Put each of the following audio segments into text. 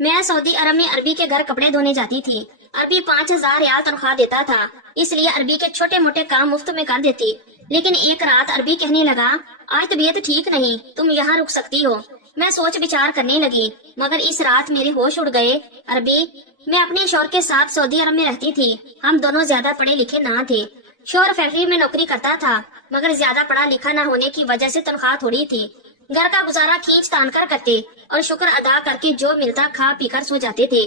मैं सऊदी अरब में अरबी के घर कपड़े धोने जाती थी। अरबी 5,000 रियाल तनख्वाह देता था, इसलिए अरबी के छोटे मोटे काम मुफ्त में कर देती। लेकिन एक रात अरबी कहने लगा, आज तबीयत ठीक नहीं, तुम यहाँ रुक सकती हो। मैं सोच विचार करने लगी, मगर इस रात मेरे होश उड़ गए। अरबी, मैं अपने शौहर के साथ सऊदी अरब में रहती थी। हम दोनों ज्यादा पढ़े लिखे ना थे। शौहर फैक्ट्री में नौकरी करता था, मगर ज्यादा पढ़ा लिखा न होने की वजह से तनख्वाह थोड़ी थी। घर का गुजारा खींच तान कर करते और शुक्र अदा करके जो मिलता खा पी कर सो जाते थे।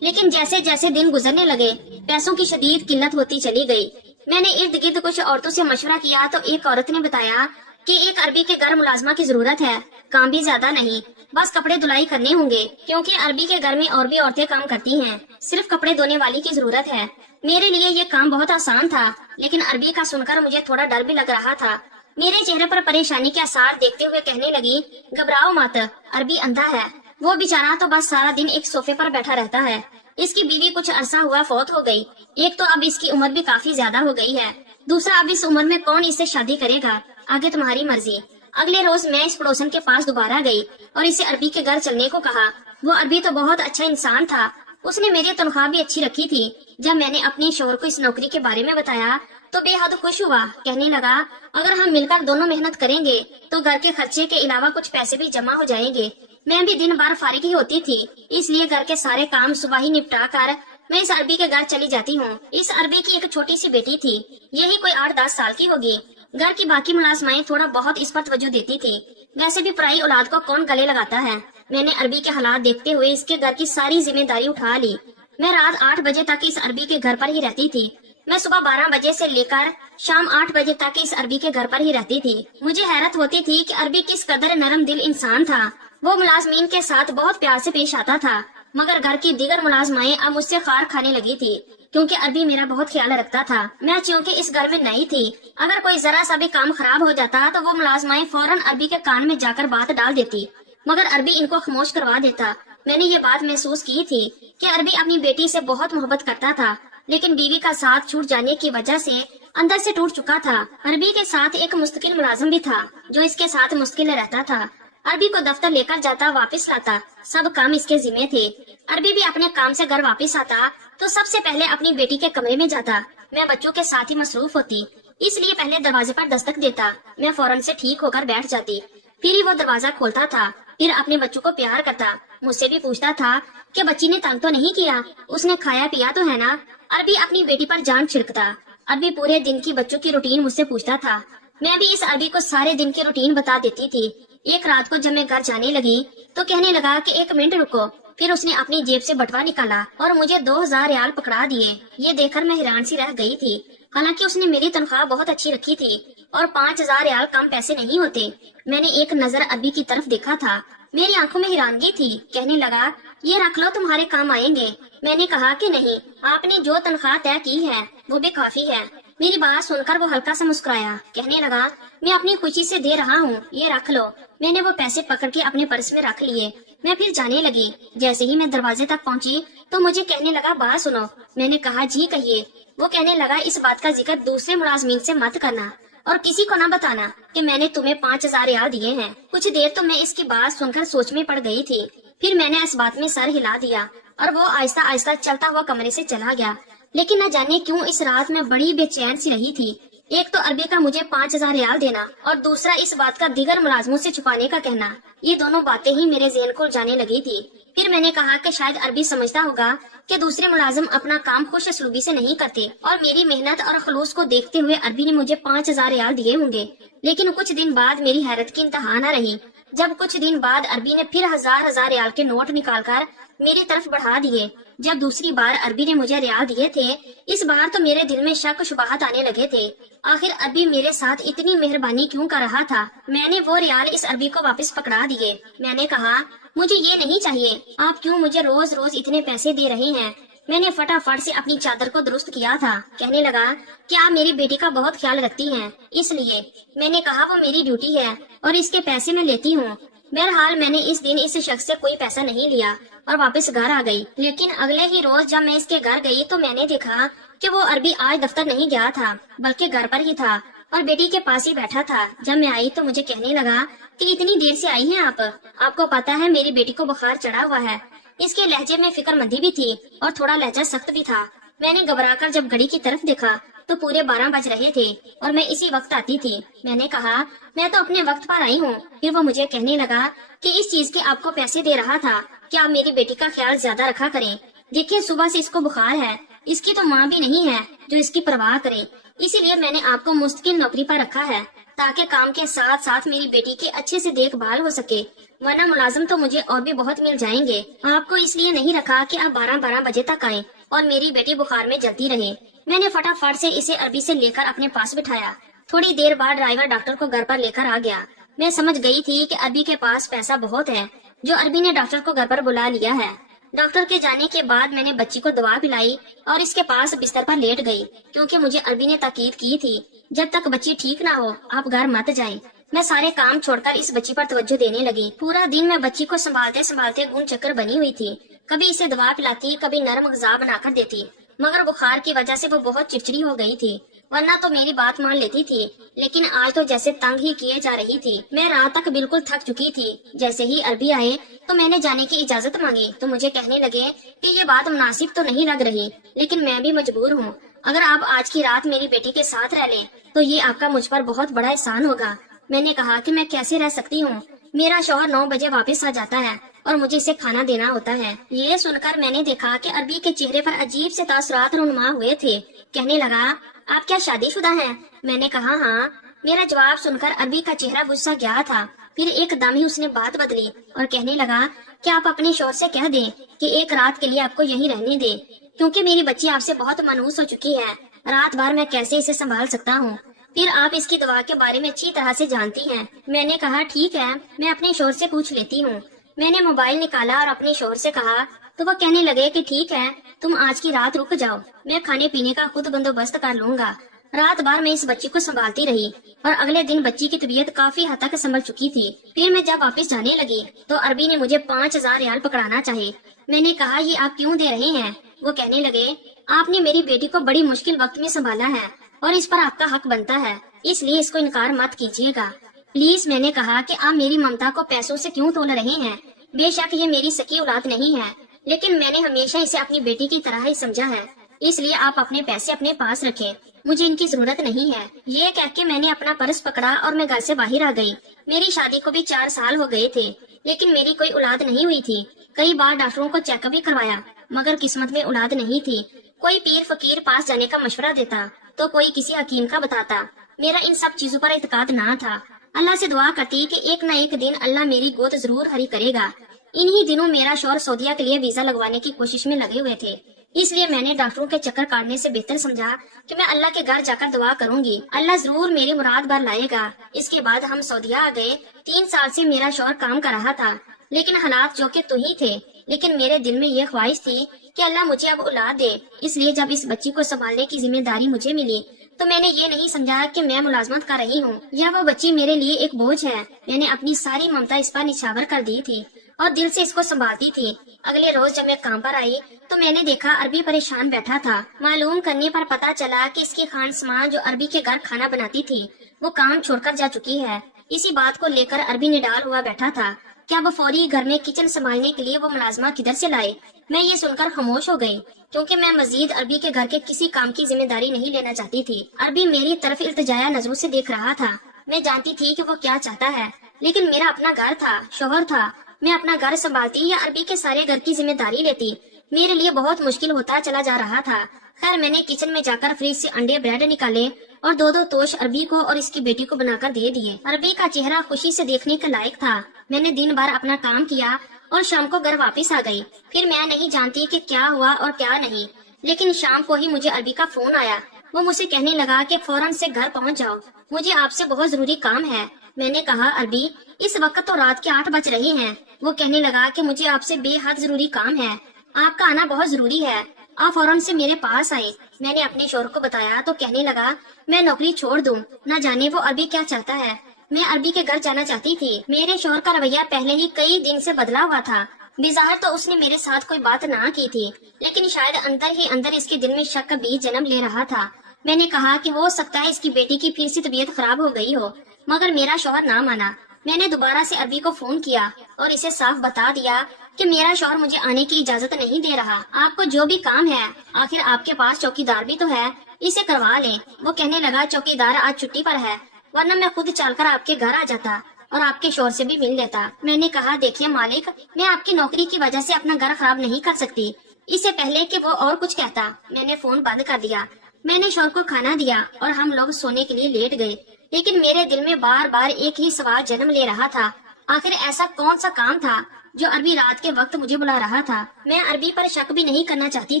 लेकिन जैसे जैसे दिन गुजरने लगे, पैसों की शदीद किल्लत होती चली गई। मैंने इर्द गिर्द कुछ औरतों से मशवरा किया तो एक औरत ने बताया कि एक अरबी के घर मुलाजमा की जरूरत है। काम भी ज्यादा नहीं, बस कपड़े धुलाई करने होंगे, क्योंकि अरबी के घर में और भी औरतें काम करती हैं। सिर्फ कपड़े धोने वाली की जरूरत है। मेरे लिए ये काम बहुत आसान था, लेकिन अरबी का सुनकर मुझे थोड़ा डर भी लग रहा था। मेरे चेहरे पर परेशानी के आसार देखते हुए कहने लगी, घबराओ मत, अरबी अंधा है। वो बेचारा तो बस सारा दिन एक सोफे पर बैठा रहता है। इसकी बीवी कुछ अरसा हुआ फौत हो गई। एक तो अब इसकी उम्र भी काफी ज्यादा हो गई है, दूसरा अब इस उम्र में कौन इससे शादी करेगा। आगे तुम्हारी मर्जी। अगले रोज मैं इस पड़ोसन के पास दोबारा गई और इसे अरबी के घर चलने को कहा। वो अरबी तो बहुत अच्छा इंसान था, उसने मेरी तनख्वाह भी अच्छी रखी थी। जब मैंने अपने शौहर को इस नौकरी के बारे में बताया तो बेहद खुश हुआ। कहने लगा, अगर हम मिलकर दोनों मेहनत करेंगे तो घर के खर्चे के अलावा कुछ पैसे भी जमा हो जाएंगे। मैं भी दिन भर फारिग ही होती थी, इसलिए घर के सारे काम सुबह ही निपटा कर मैं इस अरबी के घर चली जाती हूँ। इस अरबी की एक छोटी सी बेटी थी, यही कोई 8-10 साल की होगी। घर की बाकी मुलाजमाएं थोड़ा बहुत इस पर तवज्जो देती थी। वैसे भी पराई औलाद को कौन गले लगाता है। मैंने अरबी के हालात देखते हुए इसके घर की सारी जिम्मेदारी उठा ली। मैं रात 8 बजे तक इस अरबी के घर पर ही रहती थी। मैं सुबह 12 बजे से लेकर शाम 8 बजे तक इस अरबी के घर पर ही रहती थी। मुझे हैरत होती थी कि अरबी किस कदर नरम दिल इंसान था। वो मुलाजमीन के साथ बहुत प्यार से पेश आता था, मगर घर की दीगर मुलाजमाएं अब मुझसे खार खाने लगी थी, क्योंकि अरबी मेरा बहुत ख्याल रखता था। मैं चूँकि इस घर में नई थी, अगर कोई जरा सा भी काम खराब हो जाता तो वो मुलाजमाएं फौरन अरबी के कान में जाकर बात डाल देती, मगर अरबी इनको खामोश करवा देता। मैंने ये बात महसूस की थी कि अरबी अपनी बेटी से बहुत मोहब्बत करता था, लेकिन बीवी का साथ छूट जाने की वजह से अंदर से टूट चुका था। अरबी के साथ एक मुस्तकिल मुलाजिम भी था, जो इसके साथ मुश्किल रहता था। अरबी को दफ्तर लेकर जाता, वापस लाता, सब काम इसके जिम्मे थे। अरबी भी अपने काम से घर वापस आता तो सबसे पहले अपनी बेटी के कमरे में जाता। मैं बच्चों के साथ ही मसरूफ होती, इसलिए पहले दरवाजे पर दस्तक देता। मैं फौरन से ठीक होकर बैठ जाती, फिर ही वो दरवाजा खोलता था। फिर अपने बच्चों को प्यार करता, मुझसे भी पूछता था कि बच्ची ने तंग तो नहीं किया, उसने खाया पिया तो है ना। अरबी अपनी बेटी पर जान छिड़कता। अरबी पूरे दिन की बच्चों की रूटीन मुझसे पूछता था। मैं भी इस अरबी को सारे दिन की रूटीन बता देती थी। एक रात को जब मैं घर जाने लगी तो कहने लगा कि 1 मिनट रुको। फिर उसने अपनी जेब से बटवा निकाला और मुझे 2,000 रियाल पकड़ा दिए। ये देखकर मैं हैरान सी रह गई थी। हालांकि उसने मेरी तनख्वाह बहुत अच्छी रखी थी और 5,000 रियाल कम पैसे नहीं होते। मैंने एक नजर अरबी की तरफ देखा था, मेरी आंखों में हैरानगी थी। कहने लगा, ये रख लो, तुम्हारे काम आएंगे। मैंने कहा कि नहीं, आपने जो तनख्वाह तय की है वो भी काफी है। मेरी बात सुनकर वो हल्का सा मुस्कुराया। कहने लगा, मैं अपनी खुशी से दे रहा हूँ, ये रख लो। मैंने वो पैसे पकड़ के अपने पर्स में रख लिए। मैं फिर जाने लगी। जैसे ही मैं दरवाजे तक पहुँची तो मुझे कहने लगा, बात सुनो। मैंने कहा, जी कहिए। वो कहने लगा, इस बात का जिक्र दूसरे मुलाजमीन से मत करना और किसी को न बताना कि मैंने तुम्हें 5,000 रियाल दिए हैं। कुछ देर तो मैं इसकी बात सुनकर सोच में पड़ गई थी, फिर मैंने इस बात में सर हिला दिया और वो आहिस्ता आहिस्ता चलता हुआ कमरे से चला गया। लेकिन न जाने क्यों इस रात में बड़ी बेचैन सी रही थी। एक तो अरबी का मुझे 5,000 रियाल देना और दूसरा इस बात का दीगर मुलाजमों से छुपाने का कहना। ये दोनों बातें ही मेरे ज़हन को जाने लगी थी। फिर मैंने कहा कि शायद अरबी समझता होगा कि दूसरे मुलाजिम अपना काम खुश असलूबी से नहीं करते और मेरी मेहनत और खलूस को देखते हुए अरबी ने मुझे 5,000 रियाल दिए होंगे। लेकिन कुछ दिन बाद मेरी हैरत की इंतहा न रही, जब कुछ दिन बाद अरबी ने फिर हजार रियाल के नोट निकालकर मेरी तरफ बढ़ा दिए। जब दूसरी बार अरबी ने मुझे रियाल दिए थे, इस बार तो मेरे दिल में शक शुबहत आने लगे थे। आखिर अरबी मेरे साथ इतनी मेहरबानी क्यों कर रहा था। मैंने वो रियाल इस अरबी को वापस पकड़ा दिए। मैंने कहा, मुझे ये नहीं चाहिए, आप क्यों मुझे रोज रोज इतने पैसे दे रहे हैं। मैंने फटाफट से अपनी चादर को दुरुस्त किया था। कहने लगा कि आप मेरी बेटी का बहुत ख्याल रखती हैं, इसलिए। मैंने कहा, वो मेरी ड्यूटी है और इसके पैसे मैं लेती हूँ। बहरहाल मैंने इस दिन इस शख्स से कोई पैसा नहीं लिया और वापस घर आ गई। लेकिन अगले ही रोज जब मैं इसके घर गई तो मैंने देखा कि वो अरबी आज दफ्तर नहीं गया था, बल्कि घर पर ही था और बेटी के पास ही बैठा था। जब मैं आई तो मुझे कहने लगा कि इतनी देर से आई हैं आप, आपको पता है मेरी बेटी को बुखार चढ़ा हुआ है, इसके लहजे में फिक्रमंदी भी थी और थोड़ा लहजा सख्त भी था। मैंने घबराकर जब घड़ी की तरफ देखा तो पूरे 12 बज रहे थे और मैं इसी वक्त आती थी। मैंने कहा, मैं तो अपने वक्त पर आई हूँ। फिर वो मुझे कहने लगा कि इस चीज के आपको पैसे दे रहा था कि आप मेरी बेटी का ख्याल ज्यादा रखा करें। देखिए, सुबह से इसको बुखार है, इसकी तो माँ भी नहीं है जो इसकी परवाह करे, इसीलिए मैंने आपको मुस्तकिल नौकरी पर रखा है ताकि काम के साथ साथ मेरी बेटी की अच्छे से देखभाल हो सके, वरना मुलाजिम तो मुझे और भी बहुत मिल जाएंगे। आपको इसलिए नहीं रखा कि आप 12-12 बजे तक आए और मेरी बेटी बुखार में जलती रहे। मैंने फटाफट से इसे अरबी से लेकर अपने पास बिठाया। थोड़ी देर बाद ड्राइवर डॉक्टर को घर पर लेकर आ गया। मैं समझ गई थी कि अरबी के पास पैसा बहुत है, जो अरबी ने डॉक्टर को घर पर बुला लिया है। डॉक्टर के जाने के बाद मैंने बच्ची को दवा पिलाई और इसके पास बिस्तर पर लेट गई, क्योंकि मुझे अरबी ने ताकीद की थी, जब तक बच्ची ठीक ना हो आप घर मत जाएं। मैं सारे काम छोड़कर इस बच्ची पर तवज्जो देने लगी। पूरा दिन मैं बच्ची को संभालते संभालते गुम चक्कर बनी हुई थी। कभी इसे दवा पिलाती, कभी नरम ग़िज़ा बनाकर देती, मगर बुखार की वजह से वो बहुत चिड़चिड़ी हो गई थी, वरना तो मेरी बात मान लेती थी, लेकिन आज तो जैसे तंग ही किए जा रही थी। मैं रात तक बिल्कुल थक चुकी थी। जैसे ही अरबी आए तो मैंने जाने की इजाजत मांगी तो मुझे कहने लगे कि ये बात मुनासिब तो नहीं लग रही, लेकिन मैं भी मजबूर हूँ। अगर आप आज की रात मेरी बेटी के साथ रह लें तो ये आपका मुझ पर बहुत बड़ा एहसान होगा। मैंने कहा कि मैं कैसे रह सकती हूँ, मेरा शौहर 9 बजे वापस आ जाता है और मुझे इसे खाना देना होता है। ये सुनकर मैंने देखा कि अरबी के चेहरे पर अजीब से तासुरात रुनुमा हुए थे। कहने लगा, आप क्या शादीशुदा हैं? मैंने कहा, हाँ। मेरा जवाब सुनकर अरबी का चेहरा गुस्सा गया था। फिर एकदम ही उसने बात बदली और कहने लगा कि आप अपने शौहर से कह दें कि एक रात के लिए आपको यहीं रहने दे, क्योंकि मेरी बच्ची आपसे बहुत मानूस हो चुकी है। रात भर मैं कैसे इसे संभाल सकता हूँ? फिर आप इसकी दवा के बारे में अच्छी तरह से जानती हैं। मैंने कहा, ठीक है, मैं अपने शौहर से पूछ लेती हूँ। मैंने मोबाइल निकाला और अपने शौहर से कहा तो वो कहने लगे कि ठीक है, तुम आज की रात रुक जाओ, मैं खाने पीने का खुद बंदोबस्त कर लूंगा। रात भर मैं इस बच्ची को संभालती रही और अगले दिन बच्ची की तबीयत काफी हद तक संभल चुकी थी। फिर मैं जब वापस जाने लगी तो अरबी ने मुझे 5000 रियाल पकड़ाना चाहे। मैंने कहा, ये आप क्यों दे रहे हैं? वो कहने लगे, आपने मेरी बेटी को बड़ी मुश्किल वक्त में संभाला है और इस पर आपका हक बनता है, इसलिए इसको इनकार मत कीजिएगा प्लीज। मैंने कहा कि आप मेरी ममता को पैसों से क्यों तोल रहे हैं? बेशक ये मेरी सकी औलाद नहीं है, लेकिन मैंने हमेशा इसे अपनी बेटी की तरह ही समझा है, इसलिए आप अपने पैसे अपने पास रखें, मुझे इनकी जरूरत नहीं है। ये कह के मैंने अपना पर्स पकड़ा और मैं घर से बाहर आ गई। मेरी शादी को भी 4 साल हो गए थे, लेकिन मेरी कोई औलाद नहीं हुई थी। कई बार डॉक्टरों को चेकअप भी करवाया, मगर किस्मत में औलाद नहीं थी। कोई पीर फकीर पास जाने का मशवरा देता तो कोई किसी हकीम का बताता। मेरा इन सब चीजों पर इत्काद ना था। अल्लाह से दुआ करती कि एक न एक दिन अल्लाह मेरी गोद जरूर हरी करेगा। इन्हीं दिनों मेरा शौहर सऊदीया के लिए वीजा लगवाने की कोशिश में लगे हुए थे, इसलिए मैंने डॉक्टरों के चक्कर काटने से बेहतर समझा कि मैं अल्लाह के घर जाकर दुआ करूंगी, अल्लाह जरूर मेरी मुराद भर लाएगा। इसके बाद हम सऊदीया आ गए। 3 साल से मेरा शौहर काम कर रहा था, लेकिन हालात जो के तो ही थे, लेकिन मेरे दिल में ये ख्वाहिश थी कि अल्लाह मुझे अब औलाद दे। इसलिए जब इस बच्ची को संभालने की जिम्मेदारी मुझे मिली तो मैंने ये नहीं समझा कि मैं मुलाजमत कर रही हूँ या वो बच्ची मेरे लिए एक बोझ है। मैंने अपनी सारी ममता इस पर निछावर कर दी थी और दिल से इसको संभालती थी। अगले रोज जब मैं काम पर आई तो मैंने देखा अरबी परेशान बैठा था। मालूम करने पर पता चला कि इसकी खान समा जो अरबी के घर खाना बनाती थी वो काम छोड़कर जा चुकी है। इसी बात को लेकर अरबी निडाल हुआ बैठा था। क्या वो फौरी घर में किचन संभालने के लिए वो मुलाजमा किधर से लाए? मैं ये सुनकर खामोश हो गई, क्योंकि मैं मजीद अरबी के घर के किसी काम की जिम्मेदारी नहीं लेना चाहती थी। अरबी मेरी तरफ इल्तिजाया नजरों से देख रहा था। मैं जानती थी कि वो क्या चाहता है, लेकिन मेरा अपना घर था, शौहर था। मैं अपना घर संभालती या अरबी के सारे घर की जिम्मेदारी लेती, मेरे लिए बहुत मुश्किल होता चला जा रहा था। खैर मैंने किचन में जाकर फ्रिज से अंडे ब्रेड निकाले और 2-2 तोश अरबी को और इसकी बेटी को बनाकर दे दिए। अरबी का चेहरा खुशी से देखने के लायक था। मैंने दिन भर अपना काम किया और शाम को घर वापस आ गई। फिर मैं नहीं जानती कि क्या हुआ और क्या नहीं, लेकिन शाम को ही मुझे अरबी का फोन आया। वो मुझसे कहने लगा कि फौरन से घर पहुंच जाओ, मुझे आपसे बहुत जरूरी काम है। मैंने कहा, अरबी इस वक्त तो रात के 8 बज रहे हैं। वो कहने लगा कि मुझे आपसे बेहद जरूरी काम है, आपका आना बहुत जरूरी है, आप फौरन से मेरे पास आए। मैंने अपने शौहर को बताया तो कहने लगा, मैं नौकरी छोड़ दूं, न जाने वो अरबी क्या चाहता है। मैं अरबी के घर जाना चाहती थी। मेरे शौहर का रवैया पहले ही कई दिन से बदला हुआ था। बेज़ाहिर तो उसने मेरे साथ कोई बात ना की थी, लेकिन शायद अंदर ही अंदर इसके दिल में शक का बीज जन्म ले रहा था। मैंने कहा कि हो सकता है इसकी बेटी की फिर से तबीयत खराब हो गई हो, मगर मेरा शौहर ना माना। मैंने दोबारा से अरबी को फोन किया और इसे साफ बता दिया کہ میرا شوہر مجھے آنے کی اجازت نہیں دے رہا، آپ کو جو بھی کام ہے، آخر آپ کے پاس چوکیدار بھی تو ہے، اسے کروا لیں۔ وہ کہنے لگا چوکیدار آج چھٹی پر ہے، ورنہ میں خود چل کر آپ کے گھر آ جاتا اور آپ کے شوہر سے بھی مل لیتا۔ میں نے کہا دیکھیے مالک، میں آپ کی نوکری کی وجہ سے اپنا گھر خراب نہیں کر سکتی۔ اس سے پہلے کہ وہ اور کچھ کہتا میں نے فون بند کر دیا۔ میں نے شوہر کو کھانا دیا اور ہم لوگ سونے کے لیے لیٹ گئے، لیکن میرے دل میں بار بار ایک ہی سوال جنم لے رہا تھا، آخر ایسا کون سا کام تھا جو عربی رات کے وقت مجھے بلا رہا تھا؟ میں عربی پر شک بھی نہیں کرنا چاہتی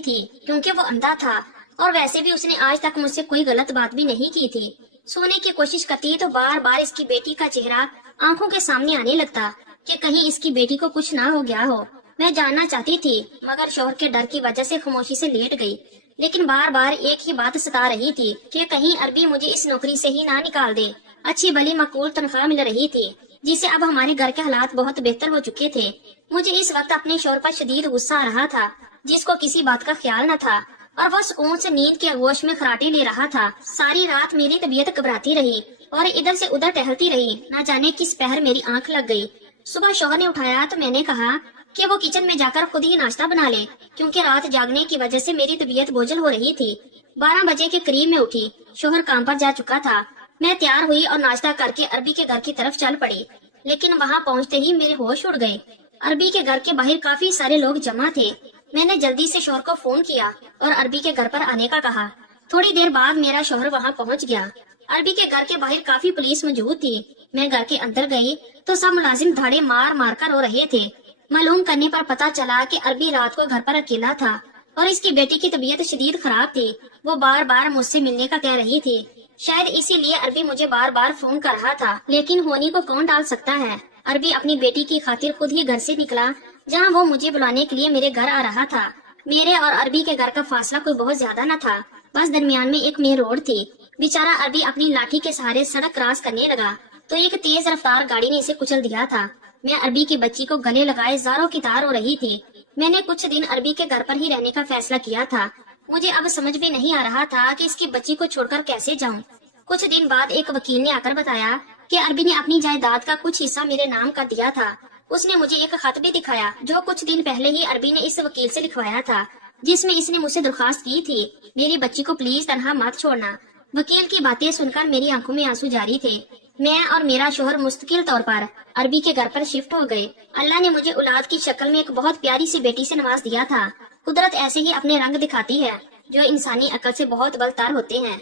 تھی کیونکہ وہ اندھا تھا، اور ویسے بھی اس نے آج تک مجھ سے کوئی غلط بات بھی نہیں کی تھی۔ سونے کی کوشش کرتی تو بار بار اس کی بیٹی کا چہرہ آنکھوں کے سامنے آنے لگتا کہ کہیں اس کی بیٹی کو کچھ نہ ہو گیا ہو۔ میں جاننا چاہتی تھی مگر شوہر کے ڈر کی وجہ سے خاموشی سے لیٹ گئی، لیکن بار بار ایک ہی بات ستا رہی تھی کہ کہیں عربی مجھے اس نوکری سے ہی نہ نکال دے۔ اچھی بلی معقول تنخواہ مل رہی تھی جس سے اب ہمارے گھر کے حالات بہت بہتر ہو چکے تھے۔ مجھے اس وقت اپنے شوہر پر شدید غصہ آ رہا تھا جس کو کسی بات کا خیال نہ تھا، اور وہ سکون سے نیند کے آغوش میں خراٹے لے رہا تھا۔ ساری رات میری طبیعت گھبراتی رہی اور ادھر سے ادھر ٹہلتی رہی، نہ جانے کس پہر میری آنکھ لگ گئی۔ صبح شوہر نے اٹھایا تو میں نے کہا کہ وہ کچن میں جا کر خود ہی ناشتہ بنا لے، کیونکہ رات جاگنے کی وجہ سے میری طبیعت بوجھل ہو رہی تھی۔ 12 بجے کے قریب میں اٹھی، شوہر کام پر جا چکا تھا۔ میں تیار ہوئی اور ناشتہ کر کے عربی کے گھر کی طرف چل پڑی، لیکن وہاں پہنچتے ہی میرے ہوش اڑ گئے۔ عربی کے گھر کے باہر کافی سارے لوگ جمع تھے۔ میں نے جلدی سے شوہر کو فون کیا اور عربی کے گھر پر آنے کا کہا۔ تھوڑی دیر بعد میرا شوہر وہاں پہنچ گیا۔ عربی کے گھر کے باہر کافی پولیس موجود تھی۔ میں گھر کے اندر گئی تو سب ملازم دھاڑے مار مار کر رو رہے تھے۔ معلوم کرنے پر پتا چلا کہ عربی رات کو گھر پر اکیلا تھا اور اس کی بیٹی کی طبیعت شدید خراب تھی۔ وہ بار بار مجھ سے ملنے کا کہہ رہی تھی، شاید اسی لیے عربی مجھے بار بار فون کر رہا تھا، لیکن ہونی کو کون ڈال سکتا ہے۔ عربی اپنی بیٹی کی خاطر خود ہی گھر سے نکلا جہاں وہ مجھے بلانے کے لیے میرے گھر آ رہا تھا۔ میرے اور عربی کے گھر کا فاصلہ کوئی بہت زیادہ نہ تھا، بس درمیان میں ایک مین روڈ تھی۔ بیچارہ عربی اپنی لاٹھی کے سہارے سڑک کراس کرنے لگا تو ایک تیز رفتار گاڑی نے اسے کچل دیا تھا۔ میں عربی کی بچی کو گلے لگائے زاروں کی تار ہو رہی تھی۔ میں نے کچھ دن عربی کے گھر پر ہی رہنے کا فیصلہ کیا تھا۔ مجھے اب سمجھ بھی نہیں آ رہا تھا کہ اس کی بچی کو چھوڑ کر کیسے جاؤں۔ کچھ دن بعد ایک وکیل نے آ کر بتایا کہ عربی نے اپنی جائیداد کا کچھ حصہ میرے نام کر دیا تھا۔ اس نے مجھے ایک خط بھی دکھایا جو کچھ دن پہلے ہی عربی نے اس وکیل سے لکھوایا تھا، جس میں اس نے مجھ سے درخواست کی تھی میری بچی کو پلیز تنہا مت چھوڑنا۔ وکیل کی باتیں سن کر میری آنکھوں میں آنسو جاری تھے۔ میں اور میرا شوہر مستقل طور پر عربی کے گھر پر شفٹ ہو گئے۔ اللہ نے مجھے اولاد کی شکل میں ایک بہت پیاری سی بیٹی سے نواز دیا تھا۔ قدرت ایسے ہی اپنے رنگ دکھاتی ہے جو انسانی عقل سے بہت بلتر ہوتے ہیں۔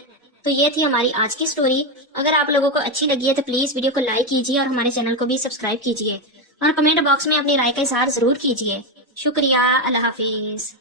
تو یہ تھی ہماری آج کی سٹوری۔ اگر آپ لوگوں کو اچھی لگی ہے تو پلیز ویڈیو کو لائک کیجیے اور ہمارے چینل کو بھی سبسکرائب کیجیے، اور کمنٹ باکس میں اپنی رائے کا اظہار ضرور کیجیے۔ شکریہ، اللہ حافظ۔